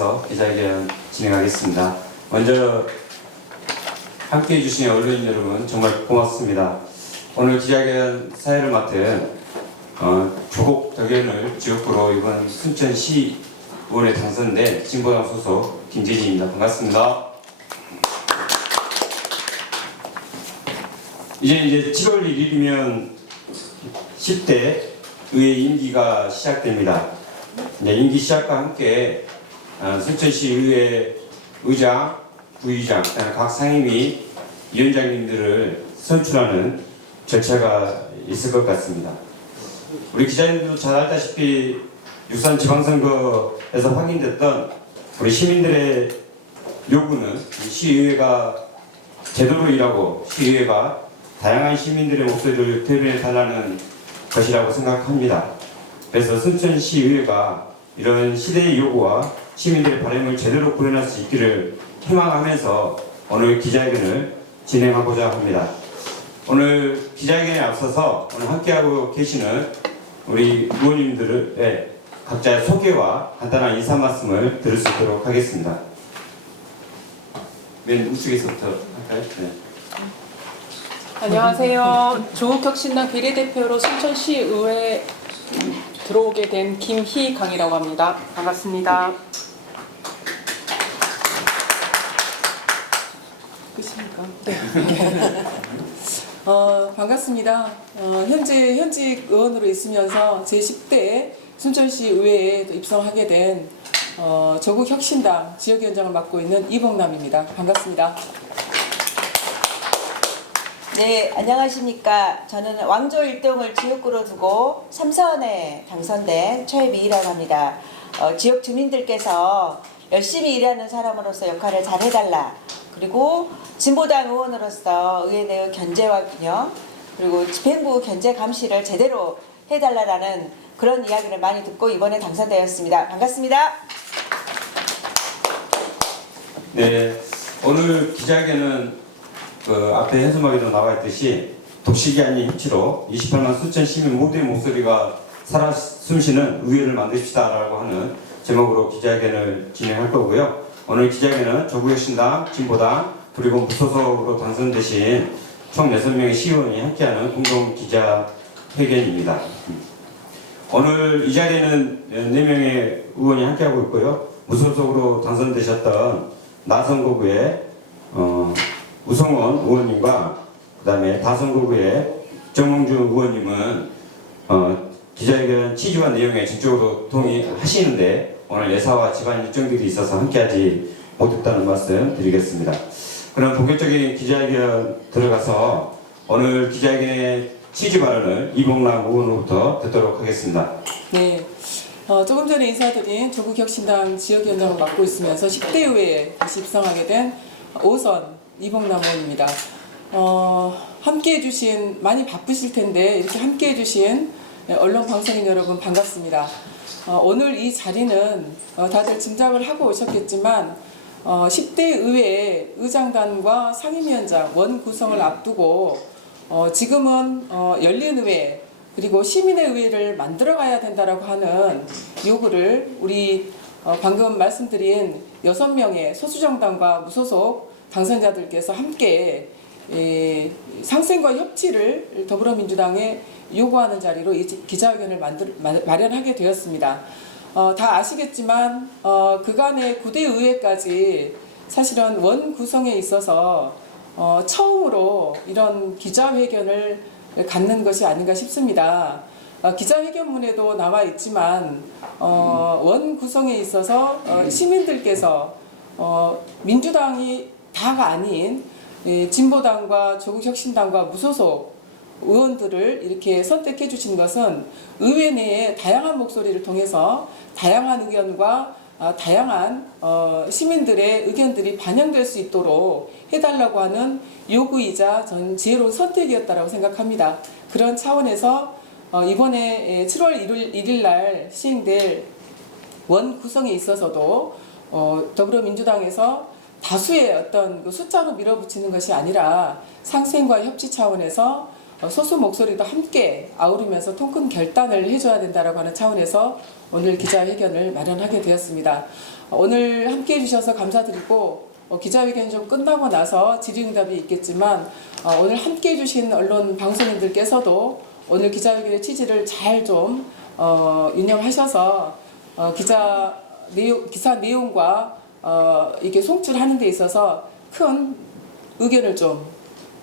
해서 기자회견 진행하겠습니다. 먼저 함께해 주신 언론인 여러분 정말 고맙습니다. 오늘 기자회견 사회를 맡은 조국 덕현을 지역구로 이번 순천시의원에 당선된 진보당 소속 김재진입니다. 반갑습니다. 이제 7월 1일이면 10대 의회 임기가 시작됩니다. 이제 임기 시작과 함께 순천시 의회 의장, 부의장, 각 상임위 위원장님들을 선출하는 절차가 있을 것 같습니다. 우리 기자님들도 잘 알다시피 육산 지방선거에서 확인됐던 우리 시민들의 요구는 시의회가 제대로 일하고 시의회가 다양한 시민들의 목소리를 대변해달라는 것이라고 생각합니다. 그래서 순천시의회가 이런 시대의 요구와 시민들의 바람을 제대로 구현할 수 있기를 희망하면서 오늘 기자회견을 진행하고자 합니다. 오늘 기자회견에 앞서서 오늘 함께하고 계시는 우리 의원님들의 각자의 소개와 간단한 인사 말씀을 들을 수 있도록 하겠습니다. 맨 우측에서부터 할까요? 네. 안녕하세요. 조국혁신당 비례대표로 순천시의회에 들어오게 된 김희강이라고 합니다. 반갑습니다. 끝입니까? 네. 반갑습니다. 현재 현직 의원으로 있으면서 제10대 순천시 의회에 입성하게 된 조국혁신당 지역위원장을 맡고 있는 이봉남입니다. 반갑습니다. 네, 안녕하십니까. 저는 왕조 1동을 지역구로 두고 3선에 당선된 최미희라고 합니다. 지역 주민들께서 열심히 일하는 사람으로서 역할을 잘 해달라. 그리고 진보당 의원으로서 의회 내의 견제와 균형, 그리고 집행부 견제 감시를 제대로 해달라라는 그런 이야기를 많이 듣고 이번에 당선되었습니다. 반갑습니다. 네, 오늘 기자회견은 앞에 현수막에도 나와 있듯이 독식이 아닌 협치로 28만 순천 시민 모두의 목소리가 살아 숨쉬는 의회를 만듭시다라고 하는 제목으로 기자회견을 진행할 거고요. 오늘 기자회견은 조국혁신당, 진보당, 그리고 무소속으로 당선되신 총 6명의 시의원이 함께하는 공동 기자회견입니다. 오늘 이 자리에는 4명의 의원이 함께하고 있고요. 무소속으로 당선되셨던 나선거구의 우성원 의원님과 그 다음에 다선거구의 정몽준 의원님은 기자회견 취지와 내용에 전적으로 동의하시는데 오늘 예사와 집안 일정들이 있어서 함께하지 못했다는 말씀 드리겠습니다. 그럼 본격적인 기자회견 들어가서 오늘 기자회견의 취지 발언을 이봉남 의원으로부터 듣도록 하겠습니다. 네. 조금 전에 인사드린 조국혁신당 지역위원장을 맡고 있으면서 10대 의회에 다시 입성하게 된 5선 이봉남 의원입니다. 함께 해주신, 많이 바쁘실 텐데 이렇게 함께 해주신 언론 방송인 여러분 반갑습니다. 오늘 이 자리는 다들 짐작을 하고 오셨겠지만 10대 의회 의장단과 상임위원장 원 구성을 앞두고 지금은 열린의회 그리고 시민의 의회를 만들어가야 된다라고 하는 요구를 우리 방금 말씀드린 6명의 소수정당과 무소속 당선자들께서 함께 상생과 협치를 더불어민주당에 요구하는 자리로 이 기자회견을 마련하게 되었습니다. 다 아시겠지만 그간의 9대 의회까지 사실은 원 구성에 있어서 처음으로 이런 기자회견을 갖는 것이 아닌가 싶습니다. 기자회견문에도 나와 있지만 원 구성에 있어서 시민들께서 민주당이 다가 아닌 진보당과 조국혁신당과 무소속 의원들을 이렇게 선택해 주신 것은 의회 내에 다양한 목소리를 통해서 다양한 의견과 다양한 시민들의 의견들이 반영될 수 있도록 해달라고 하는 요구이자 전 지혜로운 선택이었다고 생각합니다. 그런 차원에서 이번에 7월 1일 날 시행될 원 구성에 있어서도 더불어민주당에서 다수의 어떤 그 숫자로 밀어붙이는 것이 아니라 상생과 협치 차원에서 소수 목소리도 함께 아우르면서 통큰 결단을 해줘야 된다라고 하는 차원에서 오늘 기자회견을 마련하게 되었습니다. 오늘 함께 해주셔서 감사드리고 기자회견 좀 끝나고 나서 질의응답이 있겠지만 오늘 함께 해주신 언론 방송인들께서도 오늘 기자회견의 취지를 잘 좀 유념하셔서 기사 내용과 이게 송출하는 데 있어서 큰 의견을 좀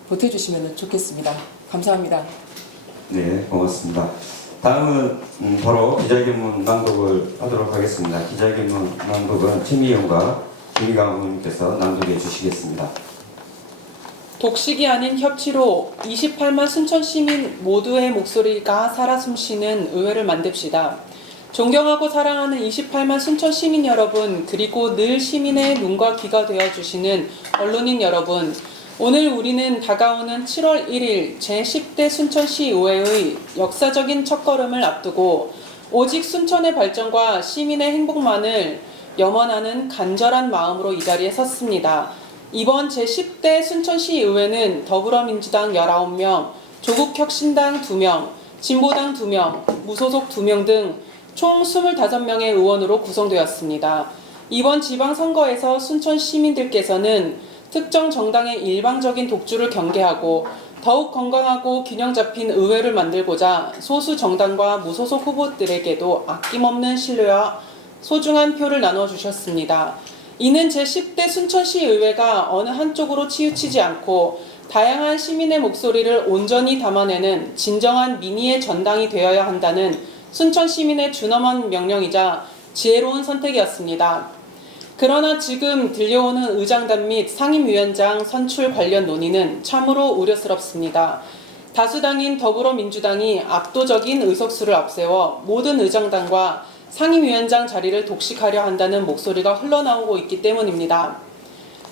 보태주시면 좋겠습니다. 감사합니다. 네, 고맙습니다. 다음은 바로 기자회견문 낭독을 하도록 하겠습니다. 기자회견문 낭독은 최미영과 김희강 의원님께서 낭독해 주시겠습니다. 독식이 아닌 협치로 28만 순천 시민 모두의 목소리가 살아 숨쉬는 의회를 만듭시다. 존경하고 사랑하는 28만 순천 시민 여러분, 그리고 늘 시민의 눈과 귀가 되어주시는 언론인 여러분, 오늘 우리는 다가오는 7월 1일 제10대 순천시의회의 역사적인 첫걸음을 앞두고 오직 순천의 발전과 시민의 행복만을 염원하는 간절한 마음으로 이 자리에 섰습니다. 이번 제10대 순천시의회는 더불어민주당 19명, 조국혁신당 2명, 진보당 2명, 무소속 2명 등 총 25명의 의원으로 구성되었습니다. 이번 지방선거에서 순천 시민들께서는 특정 정당의 일방적인 독주를 경계하고 더욱 건강하고 균형 잡힌 의회를 만들고자 소수 정당과 무소속 후보들에게도 아낌없는 신뢰와 소중한 표를 나눠주셨습니다. 이는 제10대 순천시의회가 어느 한쪽으로 치우치지 않고 다양한 시민의 목소리를 온전히 담아내는 진정한 민의의 전당이 되어야 한다는 순천 시민의 준엄한 명령이자 지혜로운 선택이었습니다. 그러나 지금 들려오는 의장단 및 상임위원장 선출 관련 논의는 참으로 우려스럽습니다. 다수당인 더불어민주당이 압도적인 의석수를 앞세워 모든 의장단과 상임위원장 자리를 독식하려 한다는 목소리가 흘러나오고 있기 때문입니다.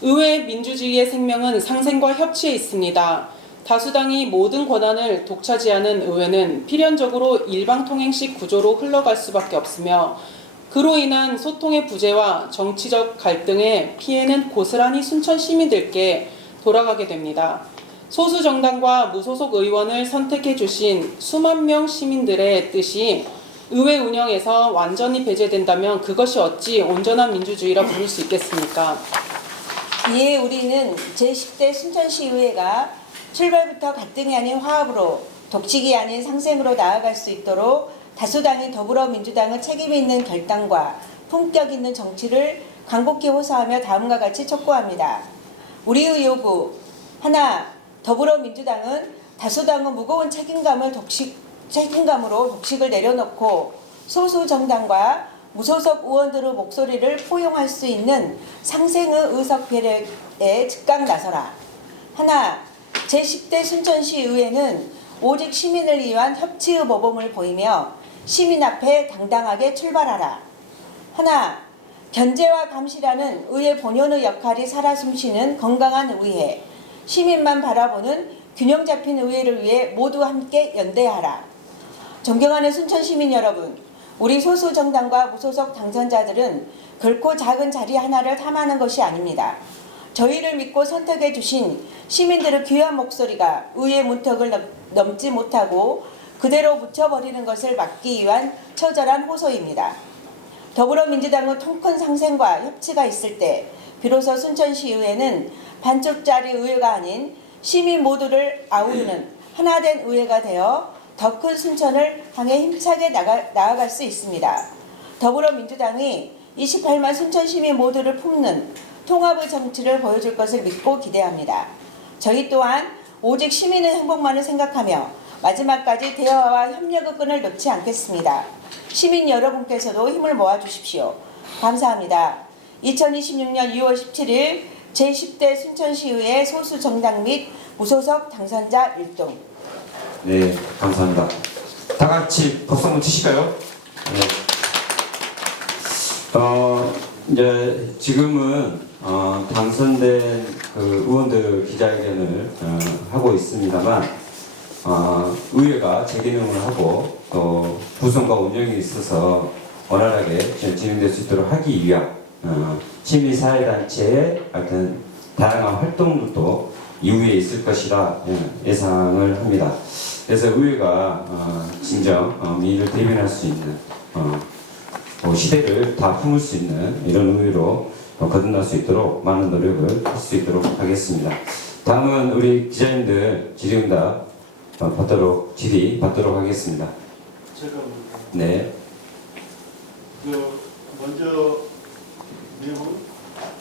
의회 민주주의의 생명은 상생과 협치에 있습니다. 다수당이 모든 권한을 독차지하는 의회는 필연적으로 일방통행식 구조로 흘러갈 수밖에 없으며 그로 인한 소통의 부재와 정치적 갈등의 피해는 고스란히 순천 시민들께 돌아가게 됩니다. 소수 정당과 무소속 의원을 선택해 주신 수만 명 시민들의 뜻이 의회 운영에서 완전히 배제된다면 그것이 어찌 온전한 민주주의라 부를 수 있겠습니까? 이에 우리는 제10대 순천시의회가 출발부터 갈등이 아닌 화합으로 독식이 아닌 상생으로 나아갈 수 있도록 다수당인 더불어민주당은 책임이 있는 결단과 품격 있는 정치를 간곡히 호소하며 다음과 같이 촉구합니다. 우리의 요구 하나, 더불어민주당은 다수당은 무거운 책임감으로 독식을 내려놓고 소수 정당과 무소속 의원들의 목소리를 포용할 수 있는 상생의 의석 배려에 즉각 나서라. 하나, 제10대 순천시의회는 오직 시민을 위한 협치의 모범을 보이며 시민 앞에 당당하게 출발하라. 하나, 견제와 감시라는 의회 본연의 역할이 살아 숨쉬는 건강한 의회, 시민만 바라보는 균형 잡힌 의회를 위해 모두 함께 연대하라. 존경하는 순천 시민 여러분, 우리 소수 정당과 무소속 당선자들은 결코 작은 자리 하나를 탐하는 것이 아닙니다. 저희를 믿고 선택해 주신 시민들의 귀한 목소리가 의회 문턱을 넘지 못하고 그대로 묻혀버리는 것을 막기 위한 처절한 호소입니다. 더불어민주당의 통큰 상생과 협치가 있을 때 비로소 순천시의회는 반쪽짜리 의회가 아닌 시민 모두를 아우르는 하나된 의회가 되어 더 큰 순천을 향해 힘차게 나아갈 수 있습니다. 더불어민주당이 28만 순천 시민 모두를 품는 통합의 정치를 보여줄 것을 믿고 기대합니다. 저희 또한 오직 시민의 행복만을 생각하며 마지막까지 대화와 협력의 끈을 놓지 않겠습니다. 시민 여러분께서도 힘을 모아주십시오. 감사합니다. 2026년 6월 17일 제10대 순천시의회 소수 정당 및 무소속 당선자 일동. 네, 감사합니다. 다 같이 박수 한번 치실까요? 네. 이제 지금은 당선된 그 의원들 기자회견을 하고 있습니다만 의회가 재기능을 하고 또 구성과 운영에 있어서 원활하게 진행될 수 있도록 하기 위한 시민사회단체의 어떤 다양한 활동들도 이후에 있을 것이라 예상을 합니다. 그래서 의회가 진정 민의를 대변할 수 있는 시대를 다 품을 수 있는 이런 의미로 거듭날 수 있도록 많은 노력을 할 수 있도록 하겠습니다. 다음은 우리 기자님들 질의응답 질의 받도록 하겠습니다. 제가 네. 먼저 내용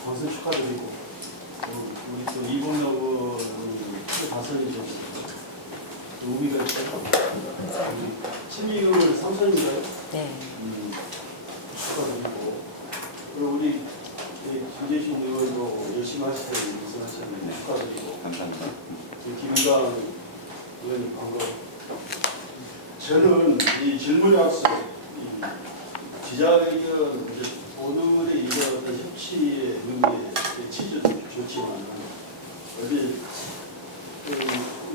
당선 축하드리고 우리 또 이봉락 의원은 당선이 되셨습니다. 의미가 있다고 친이을 삼선인가요? 네. 축하드리고 그리고 우리 김재신 의원도 열심히 하실 때 말씀하셨는데 축하드리고 감사합니다. 김강 의원님 반가워. 저는 이 질문에 앞서 기자회견 오늘의 이런 어떤 협치의 의미에 취지도 좋지만 어제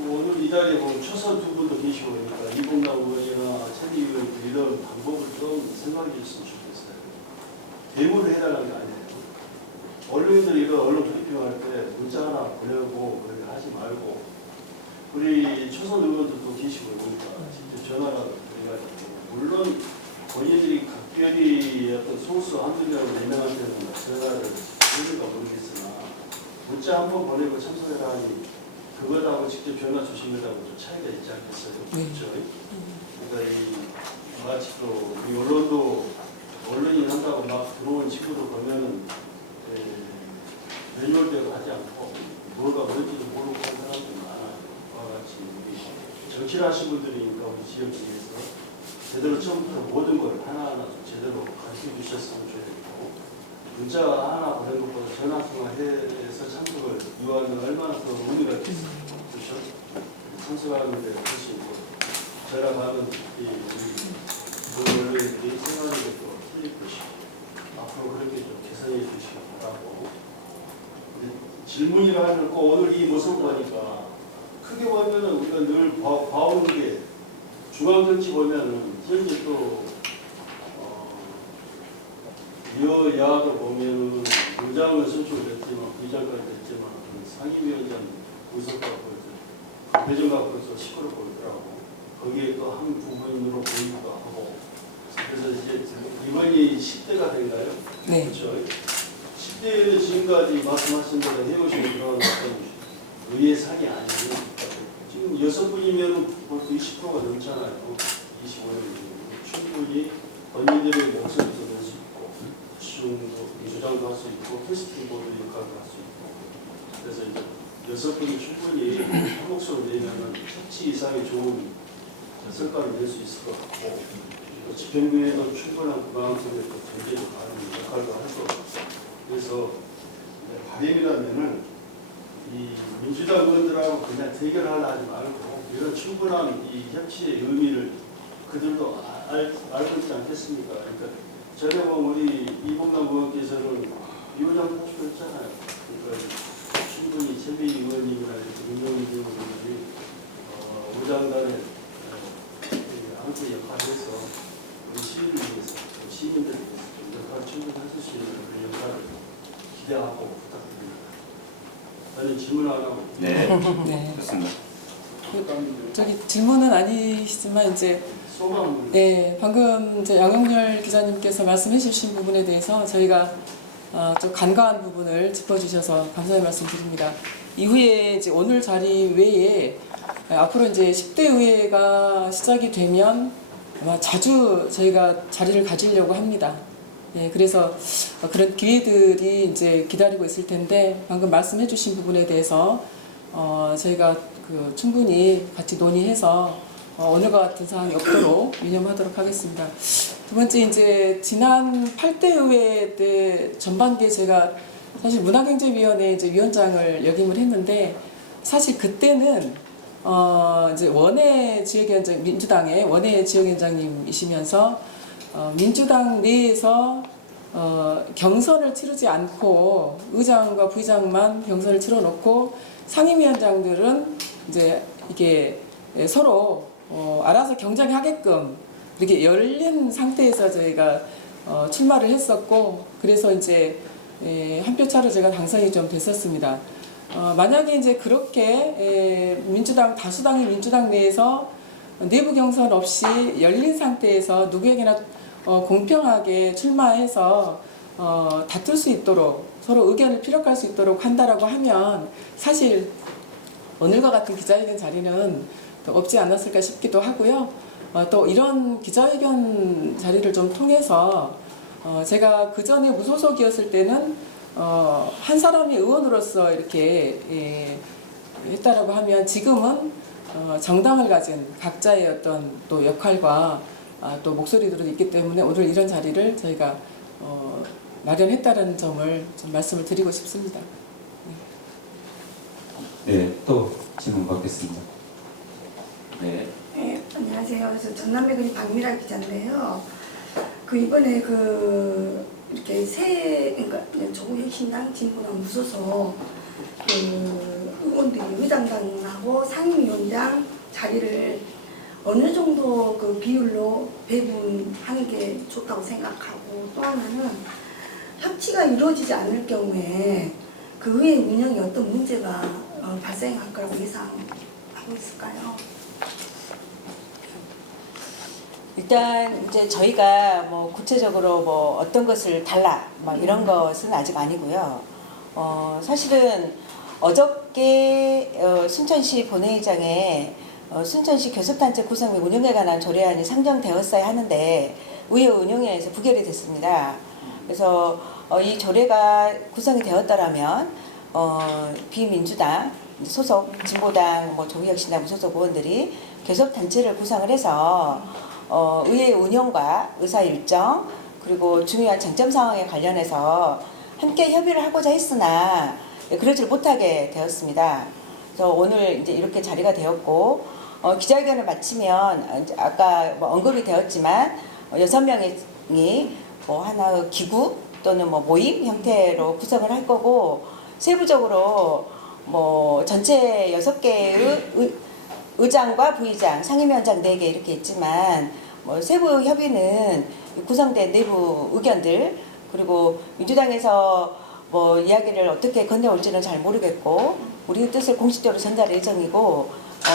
오늘 이 자리에 보면 초선 두 분도 계시고 그러니까 이봉락 의원이나 최미 의원 이런 방법을 좀 생각해 줬으면 좋겠어요. 대모를 해달라는 게 아니에요. 언론인들이 이런 언론 브리핑할 때 문자 하나 보내고 그렇게 하지 말고 우리 초선 의원들도 계시고 보니까 직접 전화가 돼가지고 물론 본인들이 각별히 어떤 소수 한두 명네 명한테는 전화를 드릴까 모르겠으나 문자 한번 보내고 참석해라 하니 그거하고 직접 전화 주신 거하고 좀 차이가 있지 않겠어요? 그렇죠? 그러니까 이 마치 또 우리 언론도 언론인 한다고 막 들어온 친구들 보면은 매뉴얼대로 하지 않고 뭐가 뭔지도 모르고 하는 사람들이 많아요. 그와 같이 정치를 하신 분들이니까 우리 지역 중에서 제대로 처음부터 모든 걸 하나하나 좀 제대로 가르쳐 주셨으면 좋겠고 문자 하나 보낸 것보다 전화 통화해서 참석을 이용하면 얼마나 더 의미가 있겠어요. 그렇죠? 참석하는 데 훨씬 뭐 전화받은 우리 언론인들이 생각하는 것도 틀릴 것이고 앞으로 그렇게 좀 개선해 주시기 바라고 질문이라 하는 거 오늘 이 모습을 보니까 크게 보면은 우리가 늘 봐오는 게 중앙정치 보면은 현재 또 여야도 보면은 의장을 선출됐지만 부의장까지 됐지만 상임위원장 구속하고 배정받고 좀 시끄럽고 있더라고. 거기에 또 한 부분으로 보이기도 하고 그래서 이제 이번이 10대가 된가요? 네. 그렇죠. 10대는 지금까지 말씀하신 대로 해오신 그런 어떤 의회상이 아니에요. 지금 6분이면 벌써 20%가 넘잖아요. 25년 충분히 본인들의 목소리도 낼 수 있고 주장도 할 수 있고 캐스팅 보드 역할도 할 수 있고 그래서 이제 6분이 충분히 한 목소리 내면은 협치 이상의 좋은 성과를 낼 수 있을 것 같고 집행부에도 충분한 구강성의 전제도 가는 역할도 할 것 같고 그래서 바람이라면은 이 민주당 의원들하고 그냥 대결하려 하지 말고 이런 충분한 이 협치의 의미를 그들도 알고 있지 않겠습니까? 그러니까 전에 보면 우리 이봉락 의원께서는 위원장 포스트했잖아요. 그러니까 충분히 최비 의원님이나 윤영희 의원님이 의장단의 안고 역할을 해서 우리 시민을 위해서 시민들을 위해서 역할을 충분히 할 수 있는 그런 역할을 기대하고 부탁드립니다. 저는 질문 안 하고. 네. 네. 좋습니다. 저기 질문은 아니시지만 이제 소감. 네, 방금 이제 양용렬 기자님께서 말씀해 주신 부분에 대해서 저희가 좀 간과한 부분을 짚어주셔서 감사의 말씀드립니다. 이후에 이제 오늘 자리 외에 앞으로 이제 10대 의회가 시작이 되면 아마 자주 저희가 자리를 가지려고 합니다. 네, 그래서 그런 기회들이 이제 기다리고 있을 텐데 방금 말씀해 주신 부분에 대해서 저희가 충분히 같이 논의해서 오늘과 같은 사항이 없도록 유념하도록 하겠습니다. 두 번째 이제 지난 8대 의회 때 전반기에 제가 사실 문화경제위원회 이제 위원장을 역임을 했는데 사실 그때는 이제 원외 지역위원장 민주당의 원외 지역위원장님이시면서 민주당 내에서 경선을 치르지 않고 의장과 부의장만 경선을 치러놓고 상임위원장들은 이제 이게 서로 알아서 경쟁하게끔 이렇게 열린 상태에서 저희가 출마를 했었고 그래서 이제 한 표 차로 제가 당선이 좀 됐었습니다. 만약에 이제 그렇게 민주당 다수당의 민주당 내에서 내부 경선 없이 열린 상태에서 누구에게나 공평하게 출마해서 다툴 수 있도록 서로 의견을 피력할 수 있도록 한다라고 하면 사실 오늘과 같은 기자회견 자리는 더 없지 않았을까 싶기도 하고요. 또 이런 기자회견 자리를 좀 통해서 제가 그 전에 무소속이었을 때는 한 사람이 의원으로서 이렇게 했다라고 하면 지금은 정당을 가진 각자의 어떤 또 역할과 또 목소리들이 있기 때문에 오늘 이런 자리를 저희가 마련했다는 점을 좀 말씀을 드리고 싶습니다. 네, 또 질문 받겠습니다. 네. 네, 안녕하세요. 그래서 전남매군이 박미라 기자인데요. 그 이번에 이렇게 그러니까 조국혁신당 진보당 무소속 의원들이 의장단하고 상임위원장 자리를 어느 정도 그 비율로 배분하는 게 좋다고 생각하고, 또 하나는 협치가 이루어지지 않을 경우에 그 의회 운영에 어떤 문제가 발생할 거라고 예상하고 있을까요? 일단 이제 저희가 뭐 구체적으로 뭐 어떤 것을 달라 막 이런 것은 아직 아니고요. 사실은 어저께 순천시 본회의장에 순천시 교섭단체 구성 및 운영에 관한 조례안이 상정되었어야 하는데 의회 운영위원회에서 부결이 됐습니다. 그래서 이 조례가 구성이 되었더라면 비민주당 소속 진보당 뭐 조국혁신당 무소속 의원들이 교섭단체를 구성을 해서 의회 운영과 의사 일정 그리고 중요한 쟁점 상황에 관련해서 함께 협의를 하고자 했으나 그러질 못하게 되었습니다. 그래서 오늘 이제 이렇게 자리가 되었고 기자회견을 마치면 아까 뭐 언급이 되었지만 6명이 뭐 하나의 기구 또는 뭐 모임 형태로 구성을 할 거고, 세부적으로 뭐 전체 6개의 의장과 부의장, 상임위원장 4개 이렇게 있지만 뭐 세부 협의는 구성된 내부 의견들 그리고 민주당에서 뭐 이야기를 어떻게 건네올지는 잘 모르겠고 우리 뜻을 공식적으로 전달할 예정이고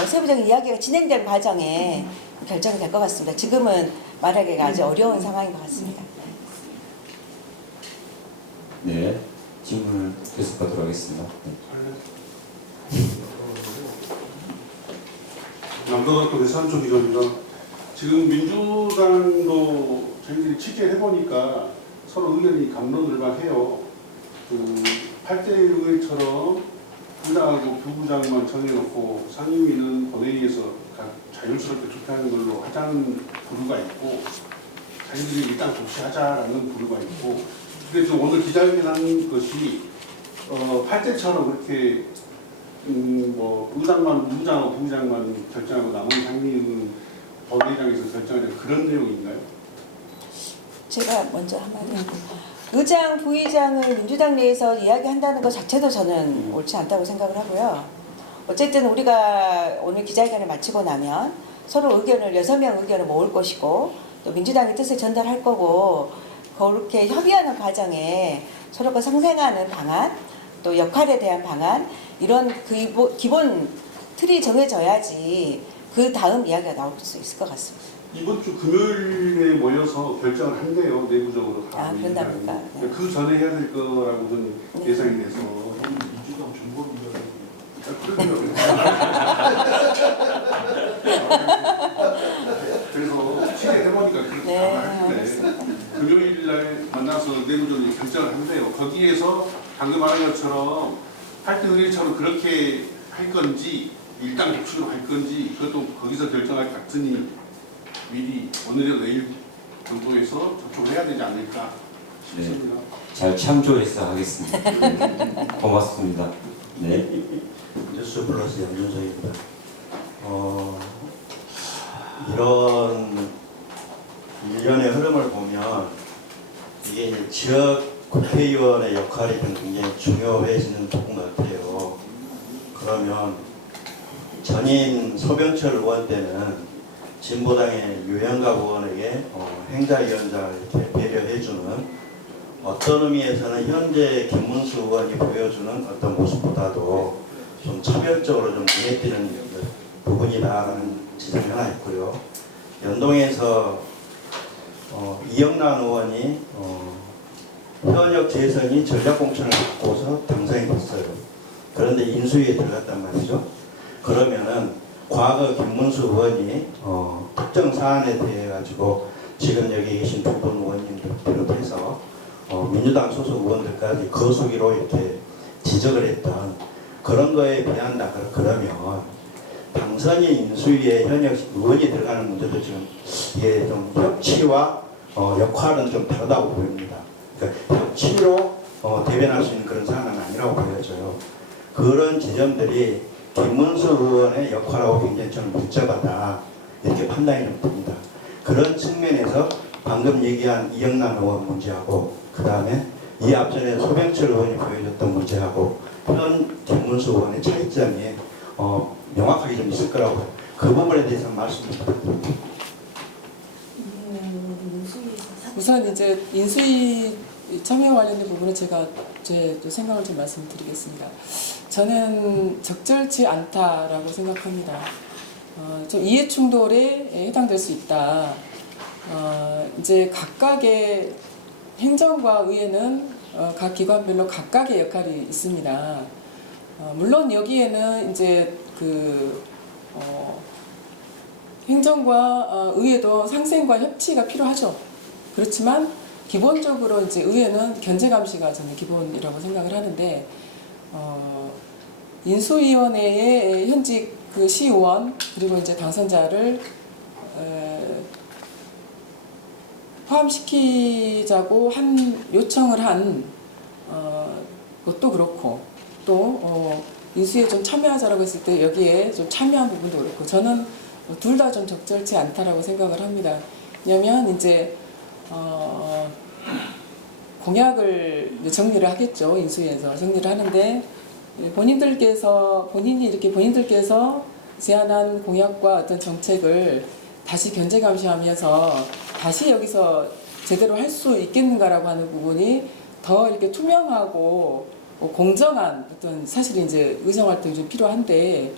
세부적인 이야기가 진행된 과정에 결정이 될 것 같습니다. 지금은 말하기가 아주 어려운 상황인 것 같습니다. 네, 질문을 계속 받도록 하겠습니다. 남도학교 대산초 기자입니다. 지금 민주당도 저희들이 취재를 해보니까 서로 의견이 갑론을박해요. 그 8대 의회처럼 부장하고 부부장만 정해놓고 상임위는 본회의에서 자율스럽게 투표하는 걸로 하자는 부류가 있고, 자기들이 일단 조치하자라는 부류가 있고, 근데 좀 오늘 기자회견한 것이 8대처럼 그렇게 뭐 의장만 부장하고 부의장만 결정하고 나머지 상임위는 본회의장에서 결정하는 그런 내용인가요? 제가 먼저 한마디 할게요. 의장, 부의장을 민주당 내에서 이야기한다는 것 자체도 저는 옳지 않다고 생각을 하고요. 어쨌든 우리가 오늘 기자회견을 마치고 나면 서로 의견을 6명 의견을 모을 것이고 또 민주당의 뜻을 전달할 거고, 그렇게 협의하는 과정에 서로가 상생하는 방안 또 역할에 대한 방안 이런 기본 틀이 정해져야지 그 다음 이야기가 나올 수 있을 것 같습니다. 이번 주 금요일에 모여서 결정을 한대요, 내부적으로. 아, 그런답니까? 네. 그 전에 해야 될 거라고 저는 예상이 돼서. 민주당 정보위원회 그래서 취재해보니까 그렇게 네, 나왔는데 금요일 날 만나서 내부적으로 결정을 한대요. 거기에서 방금 말한 것처럼 8대 의회처럼 그렇게 할 건지 일당 독식으로 할 건지 그것도 거기서 결정할 것 같으니 미리 오늘이나 내일 정도에서 접촉을 해야 되지 않을까 싶습니다. 잘 참조해서 하겠습니다. 네, 고맙습니다. 네. 뉴스 플러스 양준석입니다. 이런 일련의 흐름을 보면 이게 이제 지역 국회의원의 역할이 좀 굉장히 중요해지는 부분 같아요. 그러면 전임 소병철 의원 때는 진보당의 유영갑 의원에게 행자위원장을 이렇게 배려해주는, 어떤 의미에서는 현재 김문수 의원이 보여주는 어떤 모습보다도 좀 차별적으로 좀 눈에 띄는 부분이다라는 지적이 하나 있고요. 연동해서 이영란 의원이 현역 재선이 전략공천을 받고서 당선이 됐어요. 그런데 인수위에 들어갔단 말이죠. 그러면은 과거 김문수 의원이 특정 사안에 대해 가지고 지금 여기 계신 두 분 의원님들 비롯해서 민주당 소속 의원들까지 거수기로 이렇게 지적을 했던 그런 거에 비한다 그러면 당선인 인수위에 현역 의원이 들어가는 문제도 지금 이게 좀 협치와 역할은 좀 다르다고 보입니다. 그러니까 협치로 대변할 수 있는 그런 사안은 아니라고 보여져요. 그런 지점들이 김문수 의원의 역할하고 굉장히 저는 복잡하다 이렇게 판단이 좀 됩니다. 그런 측면에서 방금 얘기한 이영란 의원 문제하고 그 다음에 이 앞전에 소병철 의원이 보여줬던 문제하고 현 김문수 의원의 차이점이 명확하게 좀 있을 거라고 봐요. 그 부분에 대해서 말씀 부탁드립니다. 우선 이제 인수위 참여 관련된 부분은 제가 제 또 생각을 좀 말씀드리겠습니다. 저는 적절치 않다라고 생각합니다. 좀 이해 충돌에 해당될 수 있다. 이제 각각의 행정과 의회는 각 기관별로 각각의 역할이 있습니다. 물론 여기에는 이제 행정과 의회도 상생과 협치가 필요하죠. 그렇지만 기본적으로 이제 의회는 견제 감시가 저는 기본이라고 생각을 하는데 인수위원회의 현직 그 시의원 그리고 이제 당선자를 포함시키자고 요청을 한 것도 그렇고 또 인수위에 좀 참여하자라고 했을 때 여기에 좀 참여한 부분도 그렇고 저는 둘 다 좀 적절치 않다라고 생각을 합니다. 왜냐하면 이제 공약을 정리를 하겠죠. 인수위에서 정리를 하는데 본인들께서 제안한 공약과 어떤 정책을 다시 견제 감시하면서 다시 여기서 제대로 할 수 있겠는가라고 하는 부분이 더 이렇게 투명하고 공정한 어떤 사실 이제 의정 활동이 좀 필요한데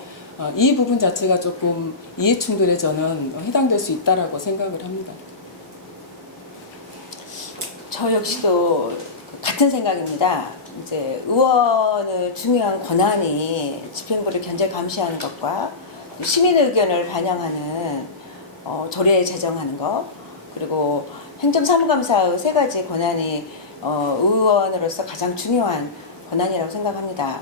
이 부분 자체가 조금 이해 충돌에 저는 해당될 수 있다라고 생각을 합니다. 저 역시도 같은 생각입니다. 이제 의원의 중요한 권한이 집행부를 견제 감시하는 것과 시민 의견을 반영하는 조례 제정하는 것 그리고 행정사무감사의 세 가지 권한이 의원으로서 가장 중요한 권한이라고 생각합니다.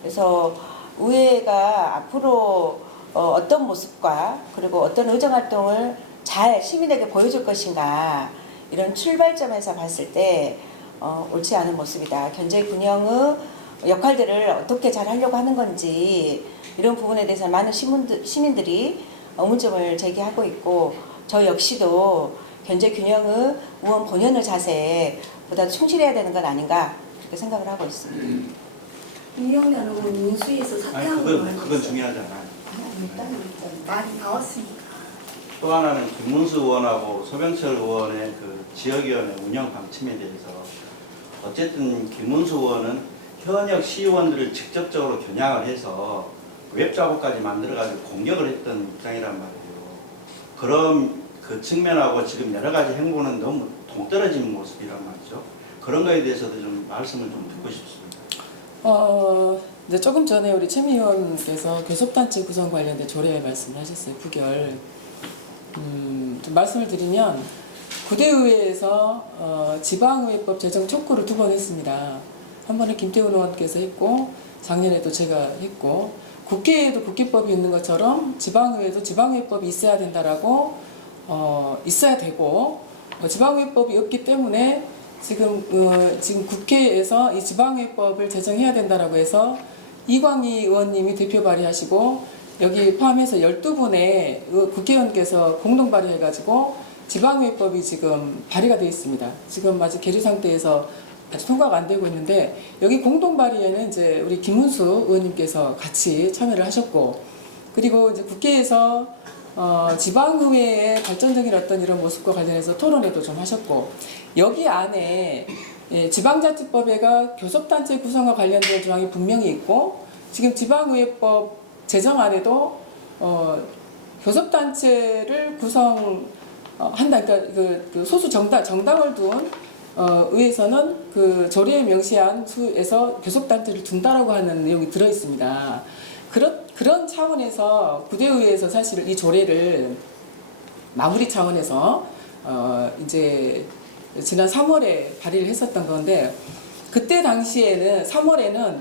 그래서 의회가 앞으로 어떤 모습과 그리고 어떤 의정활동을 잘 시민에게 보여줄 것인가 이런 출발점에서 봤을 때 옳지 않은 모습이다. 견제 균형의 역할들을 어떻게 잘 하려고 하는 건지 이런 부분에 대해서 많은 시민들이 의문점을 제기하고 있고 저 역시도 견제 균형의 의원 본연의 자세보다 충실해야 되는 건 아닌가 그렇게 생각을 하고 있습니다. 이영란 의원 인수위에서 사퇴한 거 알고 그건 있어요. 중요하잖아요. 일단 말이 나왔으니까. 또 하나는 김문수 의원하고 소병철 의원의 그 지역위원회 운영 방침에 대해서 어쨌든 김문수 의원은 현역 시의원들을 직접적으로 겨냥을 해서 웹자보까지 만들어가지고 공격을 했던 입장이란 말이에요. 그럼 그 측면하고 지금 여러 가지 행보는 너무 동떨어진 모습이란 말이죠. 그런 거에 대해서도 좀 말씀을 좀 듣고 싶습니다. 이제 조금 전에 우리 최미 의원께서 교섭단체 구성 관련된 조례 말씀하셨어요. 부결. 좀 말씀을 드리면 구대의회에서 지방의회법 제정 촉구를 2번 했습니다. 한 번은 김태훈 의원께서 했고 작년에도 제가 했고 국회에도 국회법이 있는 것처럼 지방의회도 지방의회법이 있어야 된다라고 있어야 되고 지방의회법이 없기 때문에 지금 국회에서 이 지방의회법을 제정해야 된다라고 해서 이광희 의원님이 대표 발의하시고 여기 포함해서 12분의 국회의원께서 공동 발의해가지고 지방의회법이 지금 발의가 되어 있습니다. 지금 아직 계류 상태에서 아직 통과가 안 되고 있는데 여기 공동 발의에는 이제 우리 김문수 의원님께서 같이 참여를 하셨고 그리고 이제 국회에서 지방의회의 발전적인 어떤 이런 모습과 관련해서 토론회도 좀 하셨고 여기 안에 지방자치법에가 교섭단체 구성과 관련된 조항이 분명히 있고 지금 지방의회법 제정안에도 교섭단체를 구성 한다. 그러니까 그 소수 정당을 둔 의회에서는 그 조례에 명시한 수에서 교섭단체를 둔다라고 하는 내용이 들어 있습니다. 그런 차원에서 구대의회에서 사실 이 조례를 마무리 차원에서 이제 지난 3월에 발의를 했었던 건데, 그때 당시에는 3월에는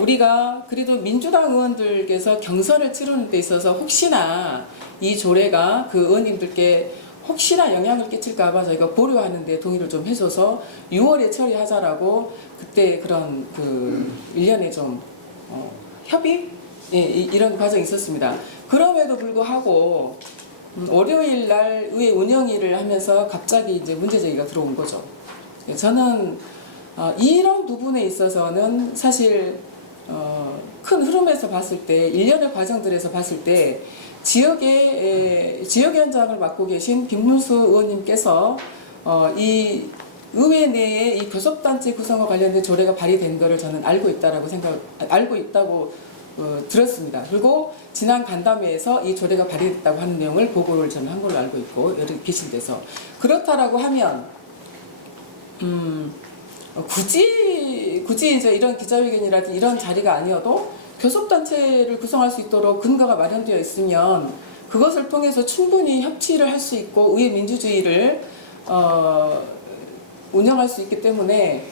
우리가 그래도 민주당 의원들께서 경선을 치르는 데 있어서 혹시나 이 조례가 그 의원님들께 혹시나 영향을 끼칠까봐 저희가 보류하는 데 동의를 좀 해줘서 6월에 처리하자라고 그때 그런 그 일련의 좀 협의? 예, 이런 과정이 있었습니다. 그럼에도 불구하고 월요일 날 의회 운영일을 하면서 갑자기 이제 문제제기가 들어온 거죠. 저는 이런 부분에 있어서는 사실 큰 흐름에서 봤을 때, 일련의 과정들에서 봤을 때 지역 현장을 맡고 계신 김문수 의원님께서 이 의회 내에 이 교섭단체 구성과 관련된 조례가 발의된 거를 저는 알고 있다고 들었습니다. 그리고 지난 간담회에서 이 조례가 발의됐다고 하는 내용을 보고를 저는 한 걸로 알고 있고, 여기 계신 데서 그렇다라고 하면 굳이 이제 이런 기자회견이라든지 이런 자리가 아니어도 교섭단체를 구성할 수 있도록 근거가 마련되어 있으면 그것을 통해서 충분히 협치를 할 수 있고 의회 민주주의를 운영할 수 있기 때문에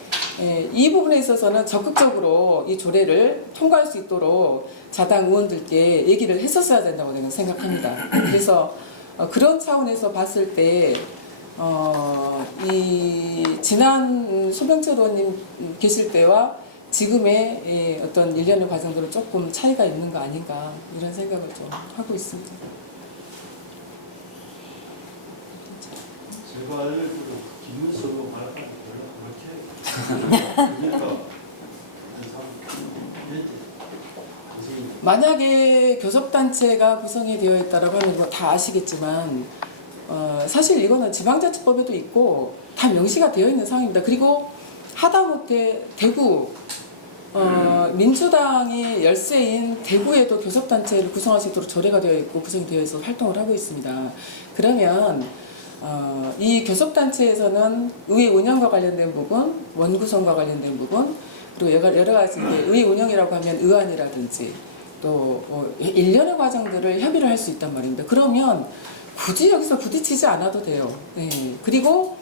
이 부분에 있어서는 적극적으로 이 조례를 통과할 수 있도록 자당 의원들께 얘기를 했었어야 된다고 저는 생각합니다. 그래서 그런 차원에서 봤을 때 이 지난 소병철 의원님 계실 때와 지금의 어떤 일련의 과정들은 조금 차이가 있는 거 아닌가, 이런 생각을 좀 하고 있습니다. 제발 김문수로 말하면 그렇게 만약에 교섭단체가 구성이 되어 있다라고 하면 뭐 다 아시겠지만 사실 이거는 지방자치법에도 있고 다 명시가 되어 있는 상황입니다. 그리고 하다못해 대구 민주당의 열세인 대구에도 교섭단체를 구성할 수 있도록 조례가 되어 있고 구성이 되어 있어서 활동을 하고 있습니다. 그러면 이 교섭단체에서는 의회 운영과 관련된 부분, 원구성과 관련된 부분, 그리고 여러 가지 의회 운영이라고 하면 의안이라든지 또 일련의 과정들을 협의를 할 수 있단 말입니다. 그러면 굳이 여기서 부딪히지 않아도 돼요. 네. 그리고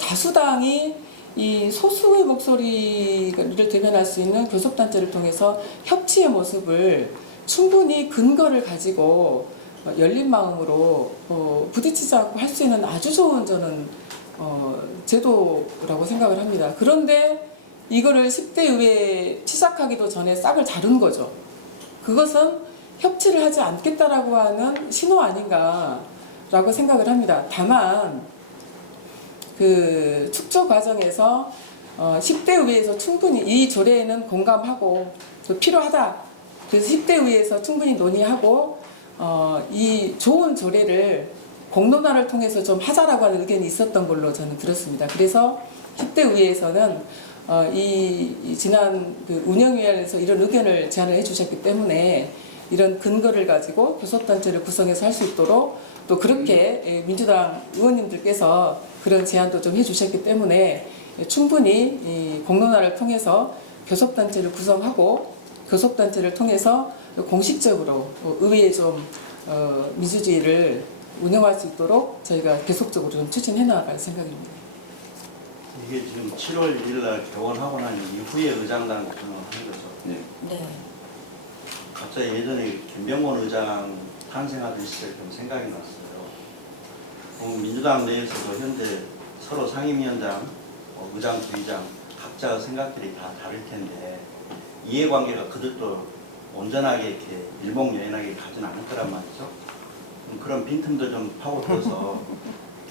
다수당이 이 소수의 목소리를 대변할 수 있는 교섭단체를 통해서 협치의 모습을 충분히 근거를 가지고 열린 마음으로 부딪히지 않고 할 수 있는 아주 좋은 저는 제도라고 생각을 합니다. 그런데 이거를 10대 의회 시작하기도 전에 싹을 자른 거죠. 그것은 협치를 하지 않겠다라고 하는 신호 아닌가라고 생각을 합니다. 다만 그 축조 과정에서 10대 의회에서 충분히 이 조례에는 공감하고 또 필요하다. 그래서 10대 의회에서 충분히 논의하고 이 좋은 조례를 공론화를 통해서 좀 하자라고 하는 의견이 있었던 걸로 저는 들었습니다. 그래서 10대 의회에서는 이 지난 그 운영위원회에서 이런 의견을 제안을 해주셨기 때문에 이런 근거를 가지고 교섭단체를 구성해서 할 수 있도록 또 그렇게 민주당 의원님들께서 그런 제안도 좀 해주셨기 때문에 충분히 이 공론화를 통해서 교섭단체를 구성하고 교섭단체를 통해서 공식적으로 의회에 좀 민주주의를 운영할 수 있도록 저희가 계속적으로 좀 추진해 나갈 생각입니다. 이게 지금 7월 1일 날 개원하고 난 이후에 의장단 구성을 한 거죠. 네. 네. 갑자기 예전에 김병곤 의장 탄생하던 시절 좀 생각이 났어요. 민주당 내에서도 현재 서로 상임위원장, 의장, 부의장 각자 생각들이 다 다를 텐데 이해관계가 그들도 온전하게 이렇게 일목요연하게 가진 않을 거란 말이죠. 그런 빈틈도 좀 파고들어서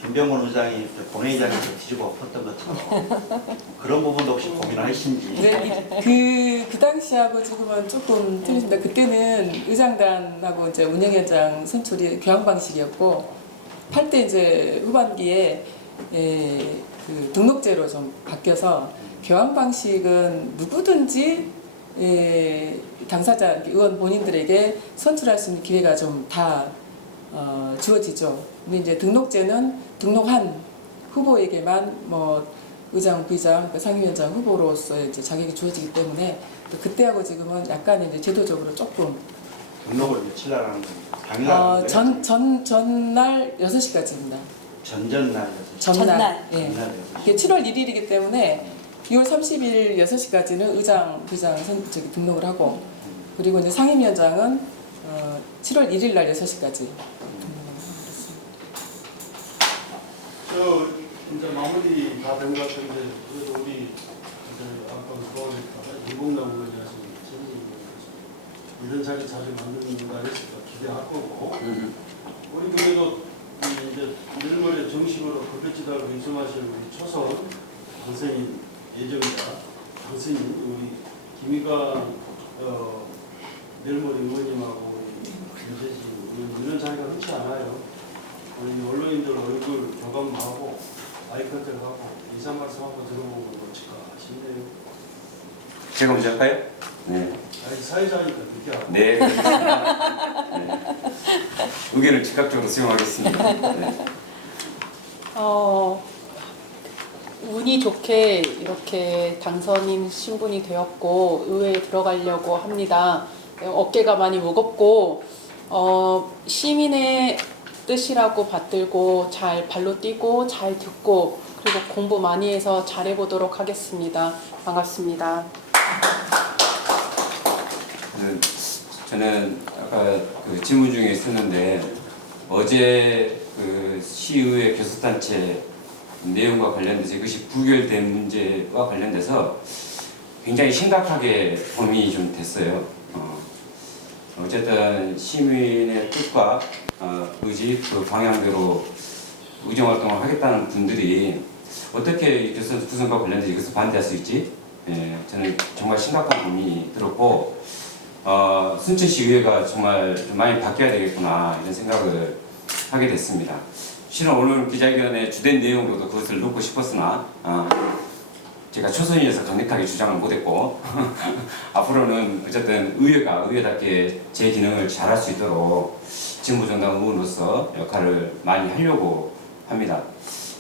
김병곤 의장이 본회의장에서 뒤집어 엎었던 것처럼 그런 부분도 혹시 고민하신지. 네, 그 당시하고 지금은 조금 틀립니다. 그때는 의장단하고 이제 운영위원장 선출이 교환 방식이었고 8대 이제 후반기에 그 등록제로 좀 바뀌어서 교환 방식은 누구든지 당사자 의원 본인들에게 선출할 수 있는 기회가 좀 다 주어지죠. 근데 이제 등록제는 등록한 후보에게만 뭐 의장, 부의장, 상임위원장 후보로서 이제 자격이 주어지기 때문에 또 그때하고 지금은 약간 이제 제도적으로 조금 등록을 며칠 날 하는 겁니까? 당일 날 하는 거예요? 전날 6시까지입니다. 전날 전날. 예. 전날 이게 7월 1일이기 때문에 6월 30일 6시까지는 의장, 부의장 등록을 하고 그리고 이제 상임위원장은 7월 1일 날 6시까지. 저 이제 마무리 다 된 것 같은데 그래도 우리 이제 아까 소원했다가 이봉남 의원이 하신 이런 자리 자주 만든다 했을까 기대할 거고 우리 그래도 이제 내일모레 정식으로 급배지다로 인수하실 우리 초선 당선인 예정자 당선인 우리 김희관 내일모레 의원님하고 우리 김재진 의원 이런 자리가 흔치 않아요. 우리 언론인들 얼굴 교감하고 아이컨택하고 인사 말씀 한번 들어보면 어떨까 싶네요. 제가 먼저 할까요? 네. 아니 사회자니까 그렇게 하고. 네, 그렇습니다. 네. 의견을 즉각적으로 수용하겠습니다. 네. 운이 좋게 이렇게 당선인 신분이 되었고 의회에 들어가려고 합니다. 어깨가 많이 무겁고 시민의 뜻이라고 받들고 잘 발로 뛰고 잘 듣고 그리고 공부 많이 해서 잘해보도록 하겠습니다. 반갑습니다. 저는 아까 그 질문 중에 있었는데 어제 그 시의회 교섭단체 내용과 관련돼서 이것이 부결된 문제와 관련돼서 굉장히 심각하게 고민이 좀 됐어요. 어쨌든 시민의 뜻과 의지 그 방향대로 의정활동을 하겠다는 분들이 어떻게 이 교섭 구성과 관련돼서 이것을 반대할 수 있지? 저는 정말 심각한 고민이 들었고 순천시의회가 정말 좀 많이 바뀌어야 되겠구나 이런 생각을 하게 됐습니다. 실은 오늘 기자회견의 주된 내용으로도 그것을 넣고 싶었으나 제가 초선이어서 강력하게 주장을 못했고 앞으로는 어쨌든 의회가 의회답게 제 기능을 잘할 수 있도록 진보정당 의원으로서 역할을 많이 하려고 합니다.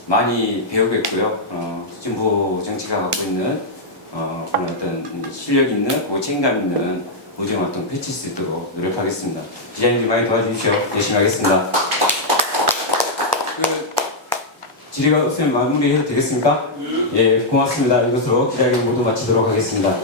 많이 배우겠고요. 진보 정치가 갖고 있는 그런 어떤 실력 있는 그리고 책임감 있는 의정활동 펼칠 수 있도록 노력하겠습니다. 기자님들 많이 도와주십시오. 열심히 하겠습니다. 질의가 없으면 마무리해도 되겠습니까? 예, 고맙습니다. 이것으로 기자회견 모두 마치도록 하겠습니다.